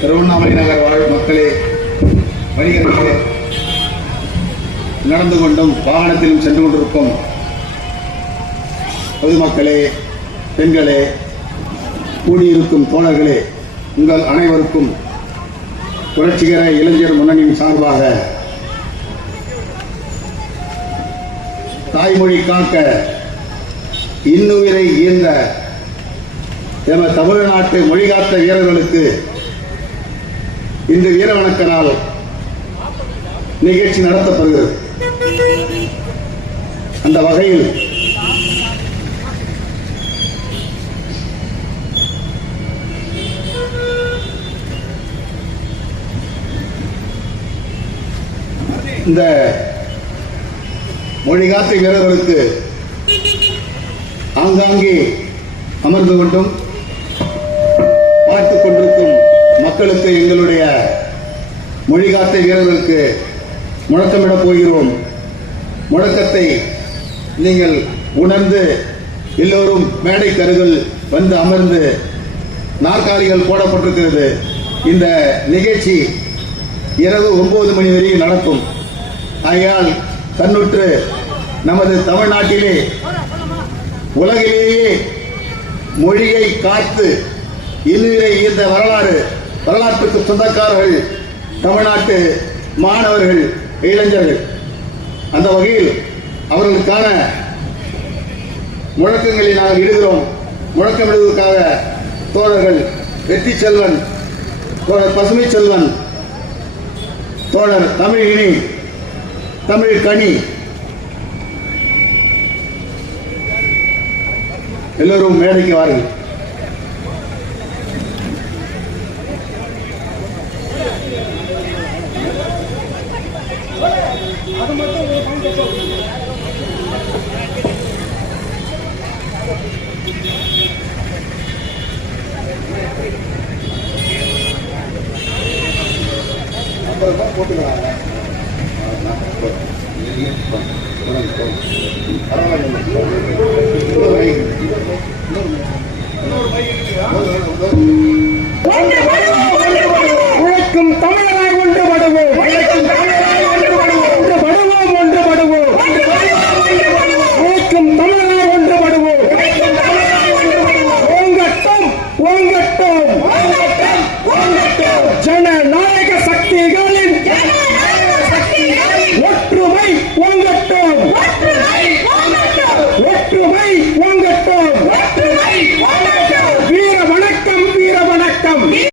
திருவண்ணாமலை நகர் வாழ் மக்களே, வணிகர்களே, நடந்து கொண்டும் வாகனத்திலும் சென்று கொண்டிருக்கும் பொதுமக்களே, பெண்களே, கூடியிருக்கும் தோழர்களே, உங்கள் அனைவருக்கும் புரட்சிகர இளைஞர் முன்னணியின் சார்பாக தாய்மொழி காக்க இன்னுயிரை ஈர்ந்த எமது தமிழ்நாட்டு மொழிகாத்த வீரர்களுக்கு இன்று வீர வணக்க நாள் நிகழ்ச்சி நடத்தப்படுகிறது. அந்த வகையில் இந்த மொழிகாத்த வீரர்களுக்கு ஆங்காங்கே அமர்ந்து கொண்டும் பார்த்துக் கொண்டிருக்கும் மக்களுக்கு எங்களுடைய மொழிகாத்த வீரர்களுக்கு முழக்கமிடப் போகிறோம். முழக்கத்தை நீங்கள் உணர்ந்து எல்லோரும் மேடை கருகள் வந்து அமர்ந்து நாற்காலிகள் போடப்பட்டிருக்கிறது. இந்த நிகழ்ச்சி இரவு 9 மணி வரையும் நடக்கும். ஆகையால் கண்ணுற்று நமது தமிழ்நாட்டிலே உலகிலேயே மொழியை காத்து இன்னுயிரை ஈர்த்த வரலாற்றுக்கு சொந்தக்காரர்கள் தமிழ்நாட்டு மாணவர்கள், இளைஞர்கள். அந்த வகையில் அவர்களுக்கான முழக்கங்களை நாங்கள் இடுகிறோம். முழக்கமிடுவதற்காக தோழர்கள் வெற்றி செல்வன், தோழர் பசுமை செல்வன், தோழர் தமிழ் இனி, தமிழ் கனி எல்லோரும் மேடைக்கு வாருங்கள். போட்டுக்கிறாங்க. பரவாயில்ல.